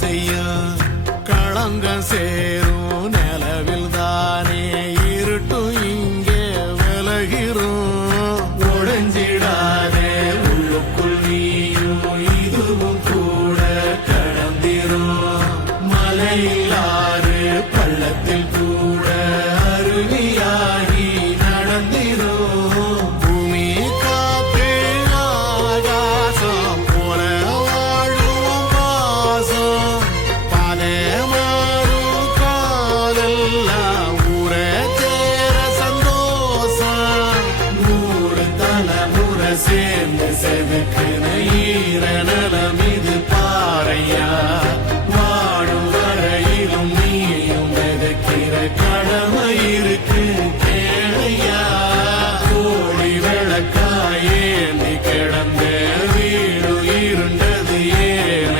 செய்யும் களங்கம் சேரும் நிலவில் தானே இருட்டும் இங்கே விலகிறோம் உடைஞ்சிடாதே உள்ளுக்குள் நீயும் இதுவும் கூட கடந்திரும் மலையிலாறு பள்ளத்தில் கூட அருவியாகி நடந்திரும் பூமி காத்து ஆகாசம் போல வாழும் வாசம் பாதை மாறும் காலெல்லாம் ஊரை சேர சந்தோஷம் 100 தலைமுறை சேர்ந்து செதுக்குன ஈரன